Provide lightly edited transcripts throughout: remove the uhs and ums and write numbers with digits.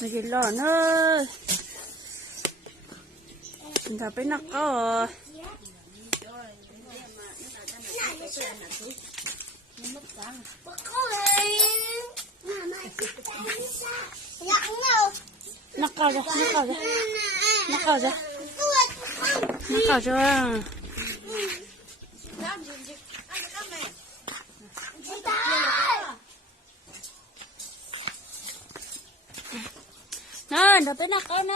mày cái lò nữa chúng ta phải nắc có nắc cao ra nắc cao ra nắc cao ra nắc cao ra nè đập tới nắc con nè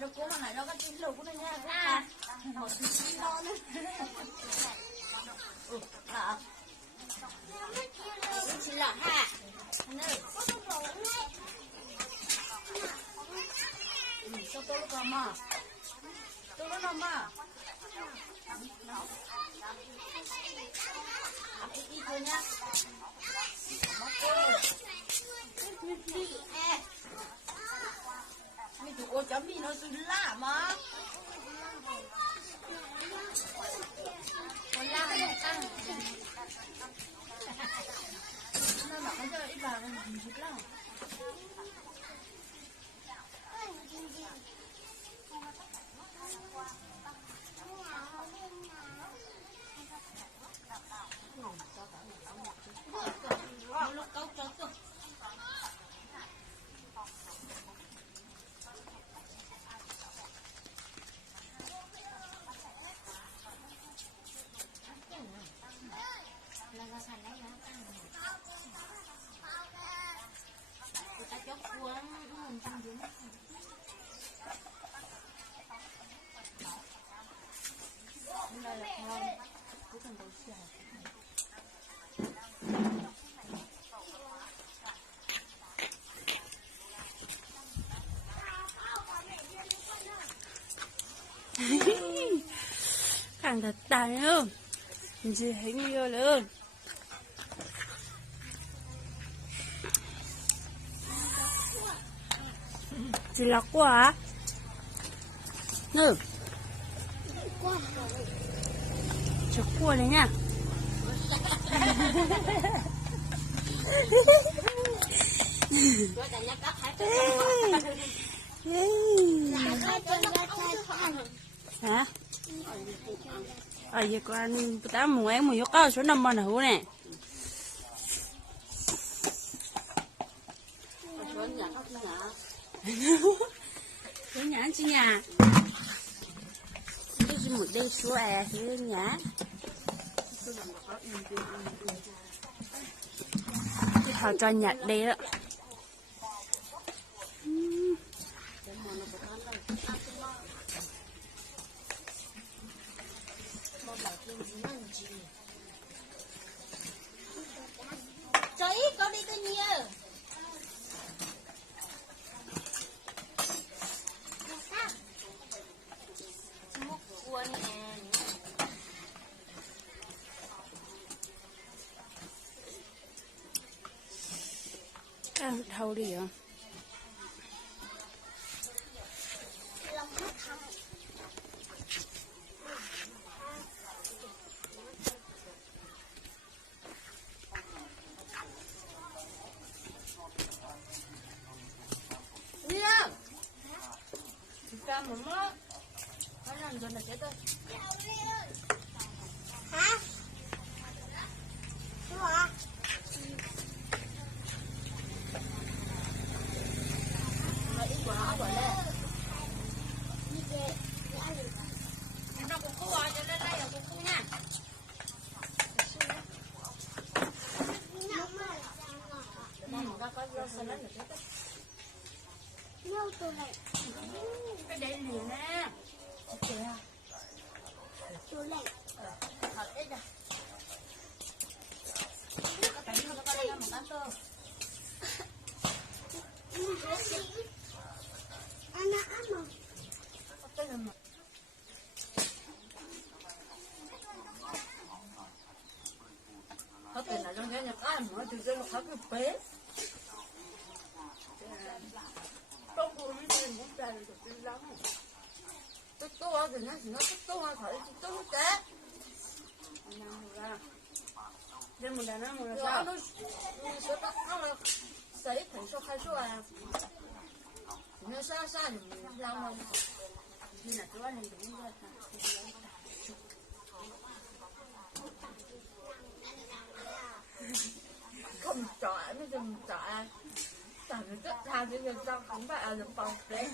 đâu cố mà lại đâu có chín lục của nó nha. Một chín đó nữa. Chín lọ ha. Sao tôi lúc mà? Tôi lúc nào mà? Ít thôi nhá. Mình tụi cô chấm đi nó xui lạ mà. Còn lạ nó tăng. Nó bảo cái giờ ít vào nên mình chút lắm. càng thật tài không mình chỉ thấy nhiều luôn chỉ là quả nữa cho cua này nha hả vậy con ta mùa em mùa có số năm mà hữu nè số nhà chị nhà cái một đây số thì nhà họ cho nhặt đây đó Trời ơi, con đi tôi nhiều. ăn thâu đi hả Mama, kalian jangan cerita. Hả? Đúng hả? Mà ít quá áo vậy đấy. Đi về. Nó cũng cô à, cho nên đây là cũng cô nha. Mama đã có rau salad rồi đấy. Nhau tụi này. Cái đấy liền nè. Ok à. Tụi này. Thật ít à. Cái bánh nó có đây là một ăn cơ. Ana ama. Cái gì mà. Có tiền là trong cái nhà ăn mà từ đây là khá cái bế. Trong cuộc mình tiền cũng trả được tiền lắm. Tôi thì nó tôi phải tôi té. Nên một đàn ông là sao? Nó sẽ tắt nó là sấy thành số khai số à. Nó xa thì mình làm không? Như là tôi ăn đúng rồi. Không trọi mới đừng trọi. Chẳng được tất tha thì người ta không phải ở được phòng đấy.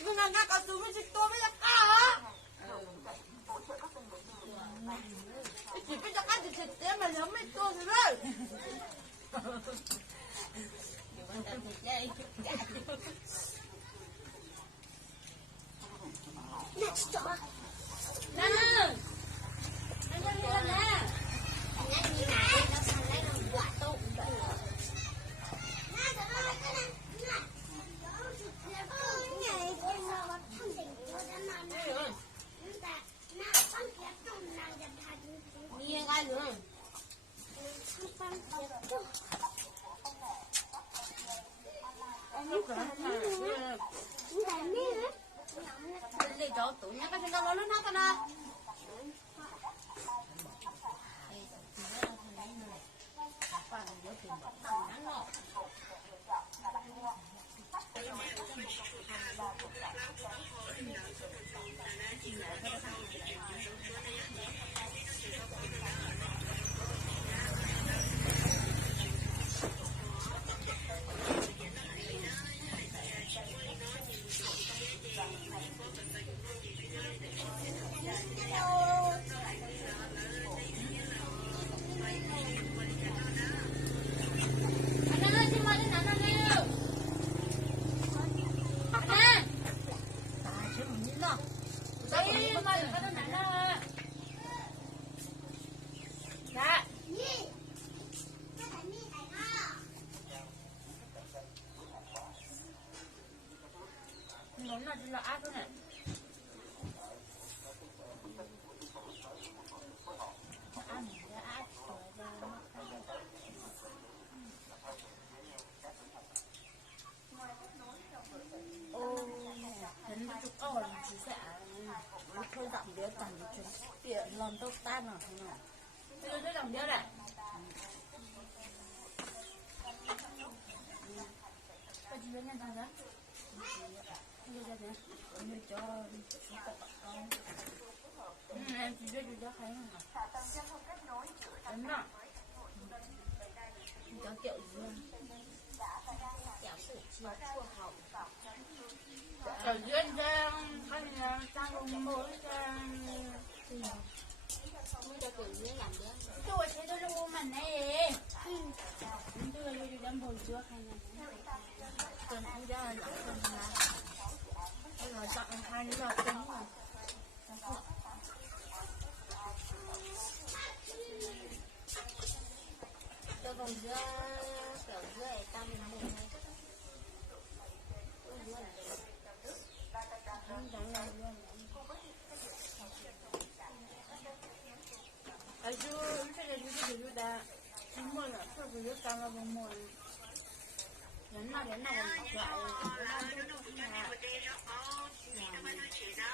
Nhưng mà nghe có chú mới dịch tôi mới là cá hả? Chỉ biết cho cá thì thịt thế mà giống mấy tôi rồi đấy. Nè, chọ. Nè nè. Nè nè. Nè như này nó thành lấy làm quả tốt vậy. Nè, cái này. Nè. Ngày cái nó bắt thằng tình cho nó nè. Nè, con kia trong nàng dần thành. Đi ai nữa? Con kia. Lúc đó là đi chỗ tụi nhá cái sinh đâu lớn hết con à. Đúng là là ác thôi này. Đến chục câu là chị sẽ thôi giọng đứa tầm chút tiện lòng tốt tan rồi không nào. Tôi giọng đứa này. Có chị lên nhân thằng đó. Đưa ra thế. Đưa cho con. Em chỉ đưa cho Khánh mà. Đúng rồi. Có kẹo dưa. Kẹo sữa chua hậu. Kẹo dưa cho Khánh trang luôn mua cho kẹo dưa làm được. Tôi thấy tôi mua mình này. Tôi đưa cho bồi chua Khánh này. Còn anh ra là con là rồi chọn hai đứa lọt tính rồi. Cho còn dưa kiểu dưa ấy tao mình mua này. Ở chú cái này chú đã mua là tôi vừa biết tao là mua đến nào còn lại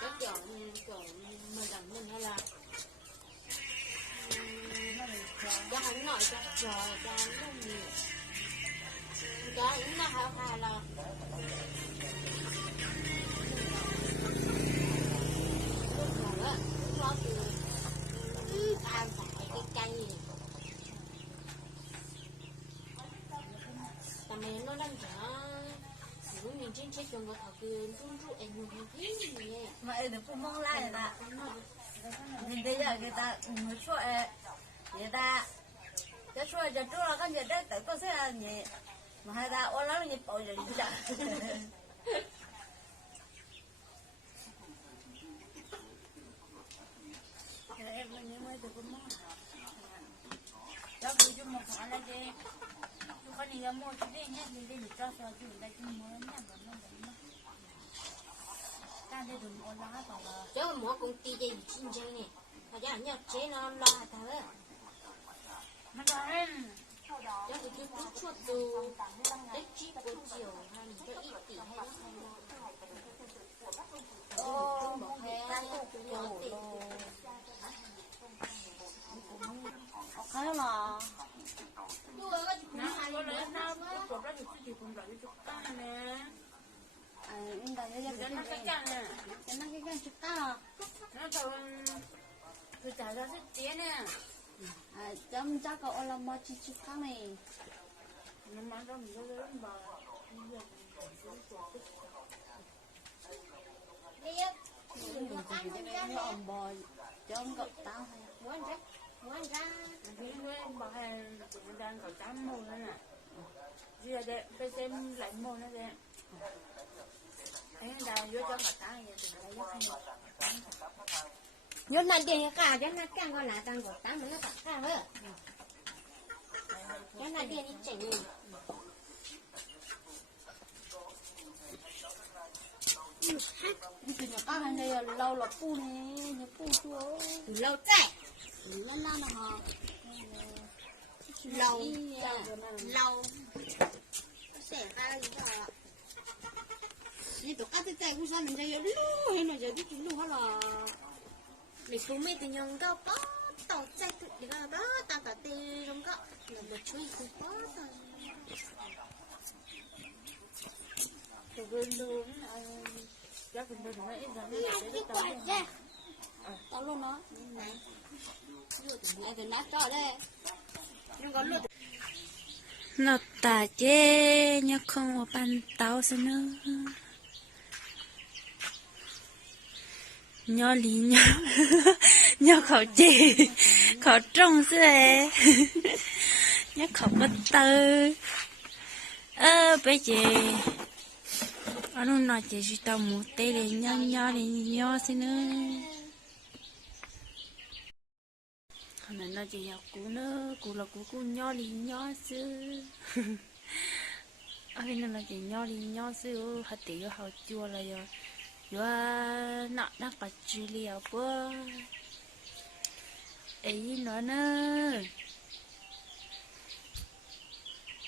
cái kiểu mà rằng mình hay là cho hắn nội cho rồi cho nó nhiều cái nó hao là nó từ ăn phải cái cây gì tầm này nó đang chả nếu mình trên chiếc chuồng có thảo cứ run run em muốn thấy gì vậy mà em được không mong lại người ta nhìn thấy giờ người ta người chuột người ta cái chuột giờ chuột là con gì đấy tới con sẽ là nhỉ mà hai ta ôn lắm nhỉ bồi giờ đi chợ nhưng mà tôi cũng mua đó bây giờ một khoản là gì tôi có đi mua cái gì nhé đi cho sao tôi lại cũng mua nhá vẫn nó ta đây đừng có lá vào là chứ mà mua công ty gì chính tranh này thật ra nhớ chế nó lo thở nó đó chứ thì cứ chuột từ đất chip của chiều hay cho ít tỷ hay ô một cái khá là tôi có nó có lấy nó có lấy được thì cũng lấy được cái nè nhưng mà bây giờ cái nó cái chân nè cái nó cái chút ta nó tôi trả ra rất tiền nè chấm chắc có làm mà chỉ chút khác này nó mang ra mình lớn mà bây giờ nó ẩm bò chấm cậu tao hay muốn ra vì người bà hàng cũng đang có 8 môn nữa nè bây giờ để phải xem lại môn nữa đây anh đang vô cho cả ta vậy thì lấy nhớ này tiền cả cho nó càng còn là tăng của tăng nó cả cả nữa nhớ này tiền đi chỉnh thì nhà ta hay này lâu là pu này nhà pu chúa lâu chạy lên lan hả lâu lâu sẽ ra gì đó như tụi cá chạy cũng sao mình chạy lu hay là chạy đi lu hết là để chúng mình thì nhung đâu có tàu chạy tự để là đó tao tao tê không có là một chuối không có tao từ bên luôn chắc bên bên nó ít ra nó sẽ tao tao luôn nó này lại từ nát cho đây nhưng có lượt nó tà chế nhá không một bàn tao sao nữa nhỏ lì nhỏ nhỏ khẩu chè khẩu trông xe nhỏ khẩu bất tư bây giờ anh nói chỉ tao một tê để nhỏ xin nữa mình nói chỉ học cũ nữa cũ là cũ nhỏ lì nhỏ xưa anh nói chỉ nhỏ lì nhỏ xưa hạt tỷ học chua là giờ nọ bắt chữ liao bữa ấy nó nữa